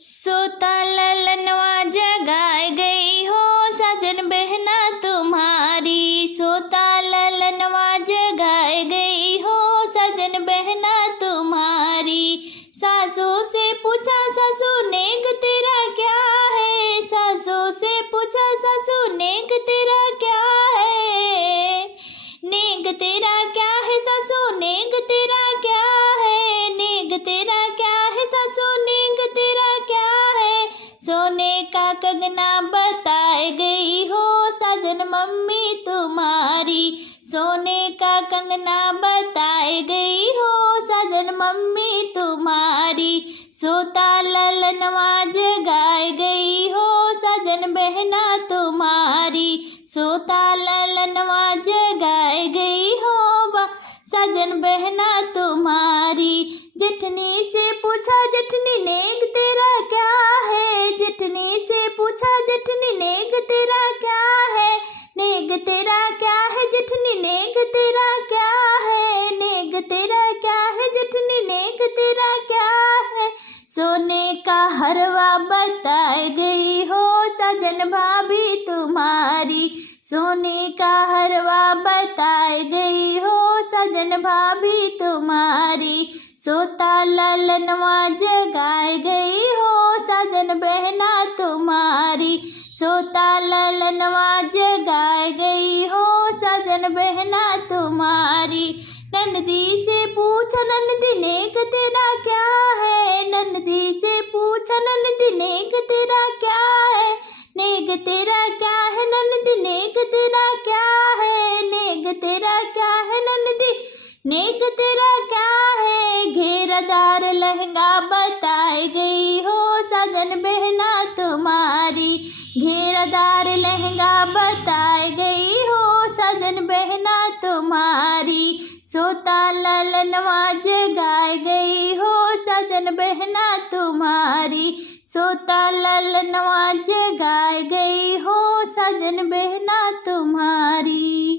सोता ललनवा जगाए गई हो सजन बहना तुम्हारी। सोता ललनवा जगाए गई हो सजन बहना तुम्हारी। सासू से पूछा सासू नेक तेरा क्या है। सासू से पूछा सासू नेक तेरा क्या है। नेक तेरा क्या है सासू नेक तेरा क्या है। नेक तेरा क्या है सासू नेक तेरा क्या है। सोने का कंगना बताए गई हो सजन मम्मी तुम्हारी। सोने का कंगना बताए गई हो सजन मम्मी तुम्हारी। सोता ललनवा जगाए गई हो सजन बहना तुम्हारी। सोता ललनवा जगाए गई हो सजन बहना तुम्हारी। जेठनी से पूछा जेठनी नेक तेरा क्या है। जेठनी से पूछा जेठनी नेक तेरा क्या है। नेक तेरा क्या है जेठनी नेक तेरा क्या है। नेक तेरा क्या है जेठनी नेक तेरा क्या है। सोने का हरवा बताए गई हो सजन भाभी तुम्हारी। सोने का हरवा बताए गई हो सजन भाभी तुम्हारी। सोता ललनवा जगाए गई हो सजन बहना तुम्हारी। सोता ललनवा जगाए गई हो सजन बहना तुम्हारी। नंदी से पूछा नंदी नेक तेरा क्या है। नंदी से पूछा नंदी नेक तेरा क्या है। नेक तेरा क्या है नंदी नेक तेरा क्या है। नेक तेरा क्या है नंदी नेक तेरा क्या है। घेरदार लहंगा बताए गई हो सजन बहना तुम्हारी। घेरदार लहंगा बताए गई हो सजन बहना तुम्हारी। सोता ललनवा जगाए गई हो सजन बहना तुम्हारी। सोता ललनवा जगाए गई हो सजन बहना तुम्हारी।